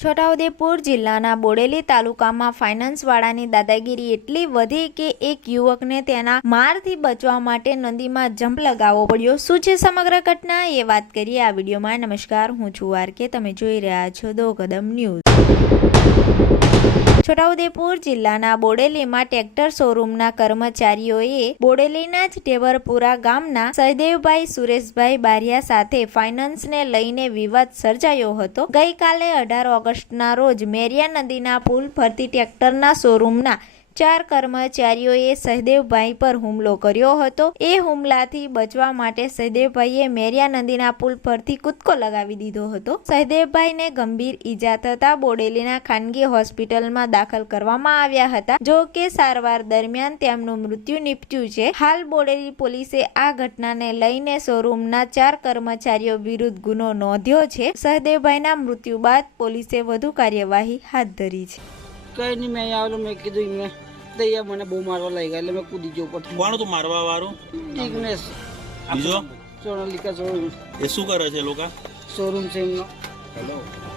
છોટાઉદેપુર જિલ્લાના બોડેલી તાલુકામાં ફાઇનાન્સવાળાની દાદાગીરી એટલી વધી કે એક યુવકને તેના મારથી બચવા માટે નદીમાં જંપ લગાવવો પડ્યો. શું છે સમગ્ર ઘટના? એ વાત કરીએ આ વિડીયોમાં. નમસ્કાર, હું છું આર કે. તમે જોઈ રહ્યા છો દો કદમ ન્યૂઝ. છોટાઉદેપુર જિલ્લાના બોડેલીમાં ટ્રેક્ટર શોરૂમના કર્મચારીઓએ બોડેલીના જ ટેવરપુરા ગામના સહદેવભાઈ સુરેશભાઈ બારિયા સાથે ફાઇનાન્સને લઈને વિવાદ સર્જાયો હતો. ગઈકાલે અઢાર ઓગસ્ટના રોજ મેરિયા નદીના પુલ ફરતી ટ્રેક્ટરના શોરૂમના ચાર કર્મચારીઓએ સહદેવભાઈ પર હુમલો કર્યો હતો. એ હુમલાથી બચવા માટે સહદેવભાઈએ મેરિયા નદીના પુલ પરથી કૂદકો લગાવી દીધો હતો. સહદેવભાઈને ગંભીર ઈજા થતા બોડેલીના ખાનગી હોસ્પિટલમાં દાખલ કરવામાં આવ્યા હતા. જો કે સારવાર દરમિયાન તેમનું મૃત્યુ નીપજ્યું છે. હાલ બોડેલી પોલીસે આ ઘટનાને લઈને શોરૂમના ચાર કર્મચારીઓ વિરુદ્ધ ગુનો નોંધ્યો છે. સહદેવભાઈના મૃત્યુ બાદ પોલીસે વધુ કાર્યવાહી હાથ ધરી છે. કઈ નહીં મેં આવેલો, મેં કીધું મેં દૈયા મને બહુ મારવા લાગ્યા એટલે મેં કૂદી ગયો ઉપર કોણ તું મારવા વાળું જિગ્નેશ. બીજો? સોનાલિકા શોરૂમ એ શું કરે છે લોકો? શોરૂમ છે એમનો.